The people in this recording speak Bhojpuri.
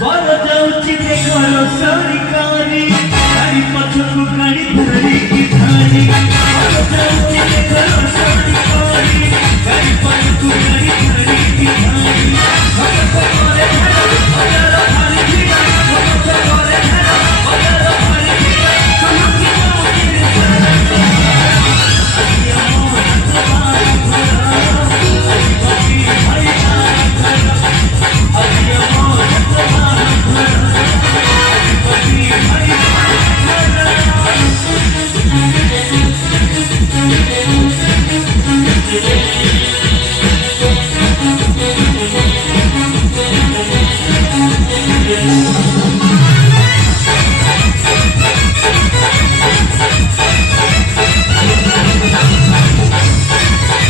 बड़ जाऊची देखो सरकारी गाड़ी पछकु गाड़ी धरी की धारी बड़ जाऊची देखो सरकारी गाड़ी पछकु गाड़ी धरी की धारी हमको करे हेलो बजार भारी भिड़ा हमको करे हेलो बजार भारी भिड़ा कहीं की जाऊची अरिया मोहन तुम्हारा भाई भाई अरिया मोहन तुम्हारा